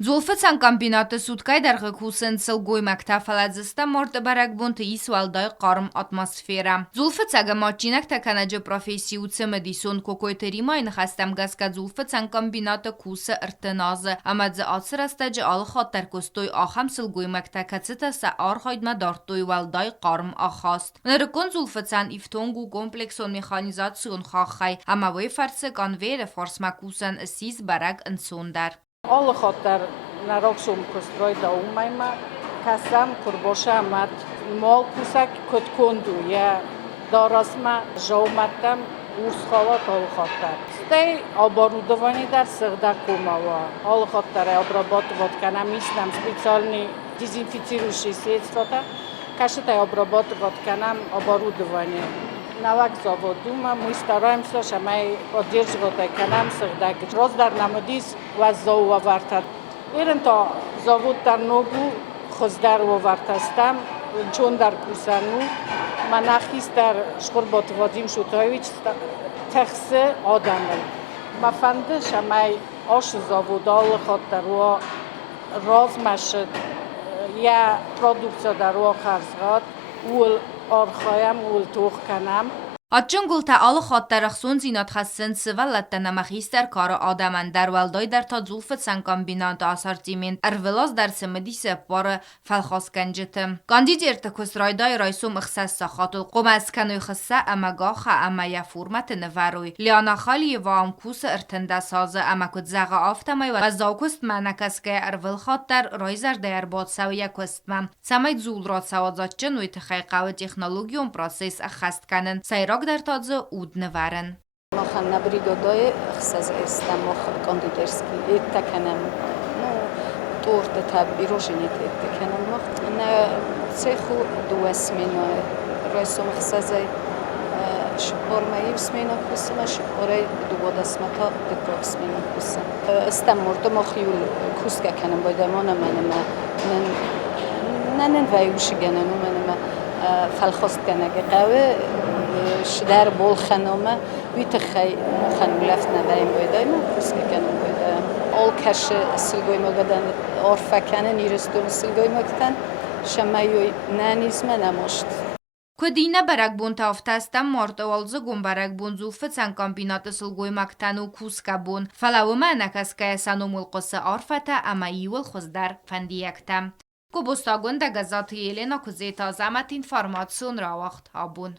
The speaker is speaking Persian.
Zulfetsan kombinatı sutkay dargı kusen sılgoy maktafaladzista morda barakbun tis valday qarm atmosfera. Zulfetsaga machinak takanaja profesiuce medison kokoyterima in khastam gaska zulfetsan kombinatı kuse irtinazı. Amadze atsirastajı al khatar kostoy aham sılgoy maktakacita sa arhaydma dartoy valday qarm ahast. Nerikon zulfetsan iftongu komplekson mechanizasyon khakhay. Ama vay farse kanvere forsmakusen sis barak insondar. Alle خاطر نراکشم کسترای داومایما کسام کربوشامات مال کوسک کت کندو یا داراسما جومتم ورس خالات all خاطر. ستی оборудование در سردا کوماوا. all خاطر обрабатывать کنم میشنم специальный дезинфицирующие средства. Кашета обрабатывать کنم оборудование. Навак заводума мы стараемся, чтобы поддерживать канам всегда. Раздар намудис ваззоу вартад. Иренто завод дар ногу хоздар вартастам, чон дар кусану. Манахис дар шкурбат Вадим Шутаевич тахсе адамел. Мафанде шамай аш заводал хатарва размашд я продукция дар вахарзгат ول آرخایم ول توخ کنم. Atchungul ta'al khatarach sun zinat khassin sivallatta namakhis kar adaman dar valday dar ta zulfetsan kombinat assortiment arvelas dar semedise par falkhas kanjitim. Kandidirta kusrayday raysum ikhsassa khatul qumas kanu khassa amagaha amaya format nevaroy. Liana Khaliyeva amkus irtenda saze amakut zaga aftamay va zawkust manakaske arvel khatar rayzar dar bot sawiya kustmam. Samay zulrat sawazatchen u itkhayqaw texnologiyum proses akhast kanen. Sayrag در تازه اود نوارن. مخن نبریگادای خساز استم مخ کاندیدرسکی اتکنم نو تورت تبی روشنیت اتکنم مخ نه سخو دو اسمینه رئیسم خسازی شپور مایی اسمینه خسم شپوری دو بود اسمتا دکتر اسمینه خسم استم مرد مخیول کوسک کنم باید من نه ویوش گنم من فلخست کنه قوی شدار بول خانومه ویت خی خانولفت ندایم باید ما کوسک کنم باید آل کش سلگوی مقدن عرف کنه نیرستون سلگوی مقدن شمایوی نانیز من نماشت. Кодина баракбун тафтастам мортовалзы гум баракбун зулфетсан комбинаты сылгой мактану кускабун. Фалаума накаская санумул қосы арфата ама иуыл хуздар фандиякта. Кубустагун да газаты Елена Кузета замат информацион равахт абун.